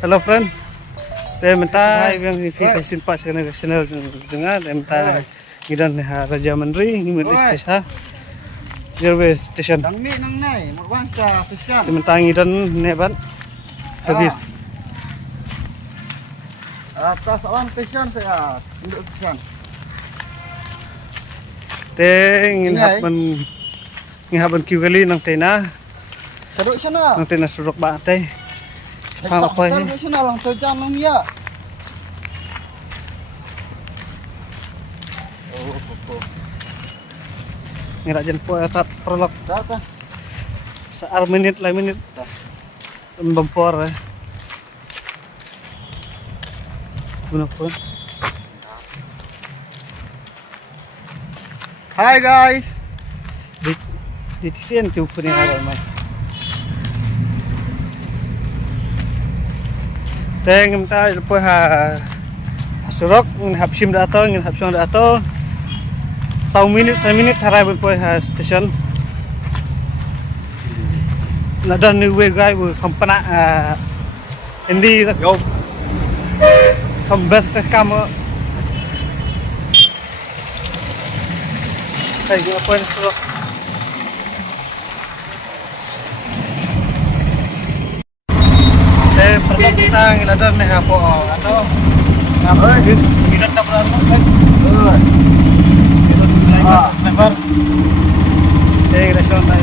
Hello friend. Saya minta yang saya simpan channel dengar saya minta gidan Raja Mandri ngimit station. Railway station. Nang mi nang nai, magwangka station. Saya minta gidan neban habis. Atas awan station saya duduk station. Ingin haban kiu kali nang tena. Keduk sana. Nang tena suruk ba teh. Apa ini? Keduk sana lang to jam nang ya. Ngira jen po atat prolog Data. saar menit lah menit. Bempor. Guna pun. Hi guys. Di sini cukup nih hari ini. Teng minta lepas surok ngin sim dato ngin sim dato. 1 minit harai lepas station. Nada new way guy bu kampana hindi go. Kambas kamu. Kayak gini apa yang surok? Perlu kita ngiladan nih apa atau ngapa bis kita tak berapa kan? Lebar. Kita coba.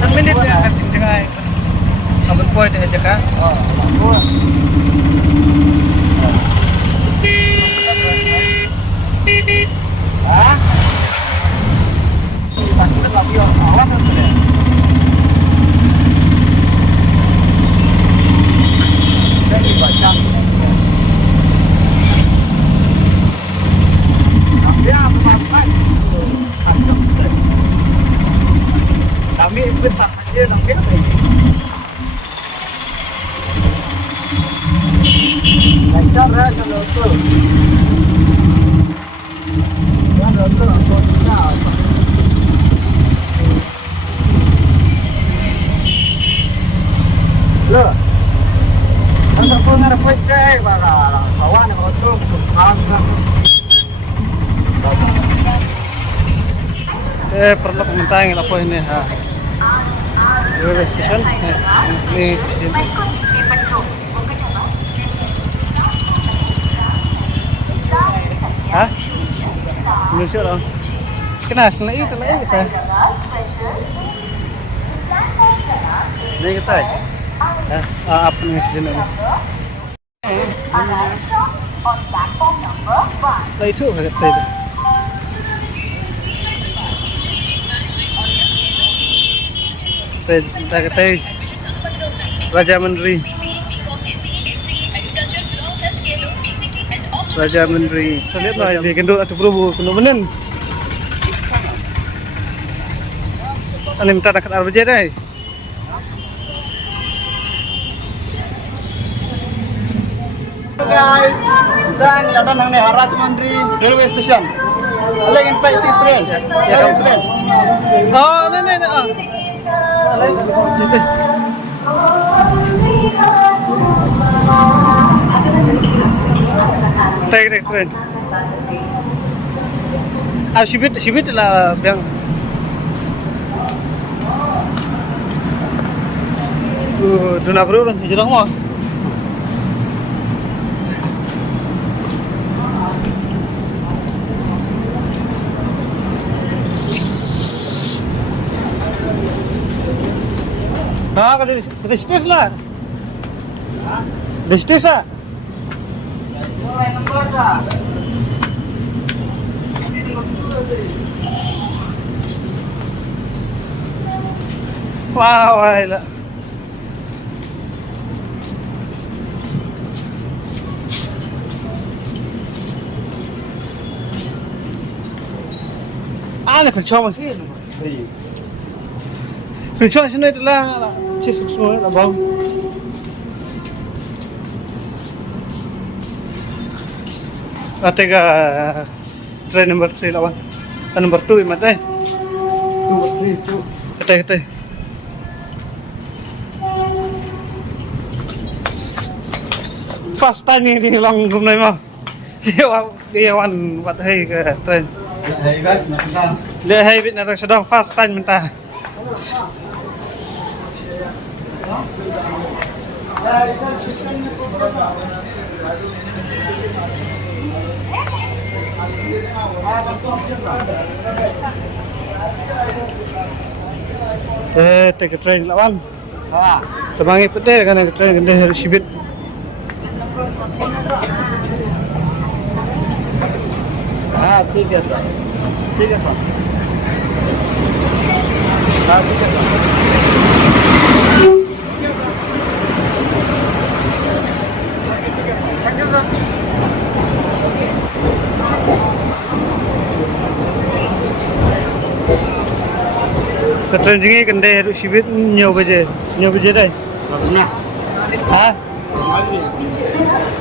Semenit ya tengah. Kabel poin aja kan? Pasti lagi awan kan? Kami bentar aja nanti lancar ya kalau itu ya betul apa lo untuk punya repot para kawan yang untuk perlu minta yang apa ini railway station ini Indonesia dong kena selai itu lagi saya ini kita apa nih sini lah itu kata itu kata Raja Mandri saya lihat lah di kenduk atau perubu kenduk menen ini minta dekat RBJ deh guys kita ngeliatan nang Raja Mandri railway station lagi sampai di train train oh ini train. Sibit lah yang duna bro di jalan mah. Nah, kalau di situ lah. Di situ sah. Wow, lah. Ada kencang sih. Kencang sini itu lah. Cisuk semua lah bang. Atega train number 3 lawan. Number 2 mat eh. 2 3 2. Kete. first time ni long hôm nay mà dia wan buat hai ke train Hebat, sedang. dia hai bit nak sedang first time mentah take a train lawan Ha. sebangi pete kan train gede harus sibit हाँ ठीक है सर ठीक है सर हाँ ठीक है sir thank you sir ke train jingi gede harus sibit nhiều baje đây nah hả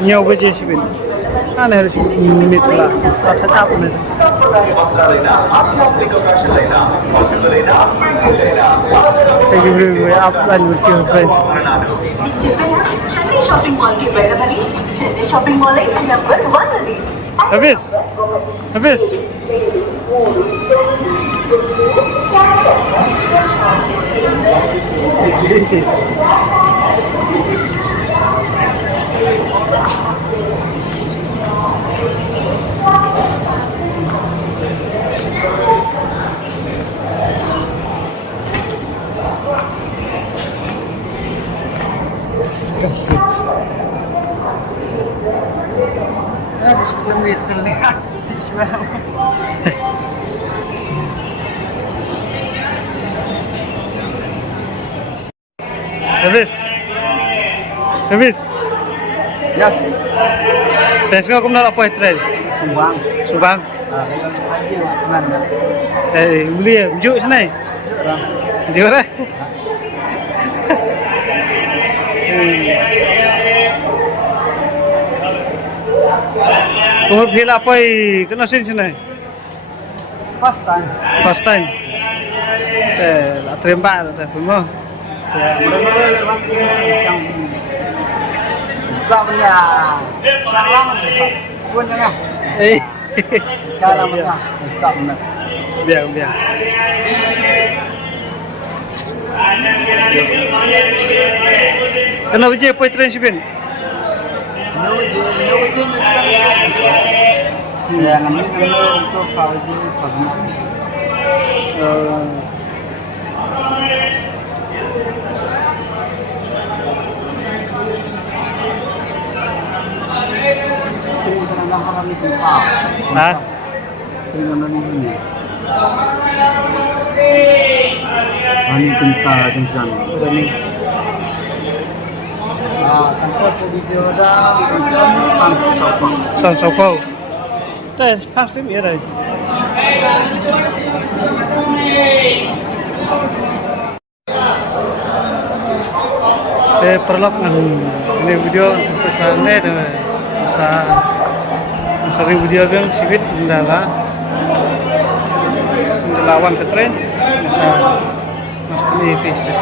nhiều baje sibit ana harus minit lah tak apa nih thank you very much up line with your train Chennai shopping mall की बैठक Chennai shopping mall है number 1 अभी habis habis 10 meter nih habis yes tes ngau kumnal apa train sumbang subang lagi mana beli juk sini juk dah Kau bila apa kena sini first time lah terima lah semua ya mulai lewat yang samnya salang pun ya cara mana samnya biar kenapa je apa train sipin ya namanya untuk kau jadi pernah Keringanan itu Hah? Keringanan ini. Ani kenta jengsan. Ini Tempat video dah San Sopau tes pasti ya dah perlok ini video pesannya sering video yang sibit adalah lawan ke train bisa masuk di Facebook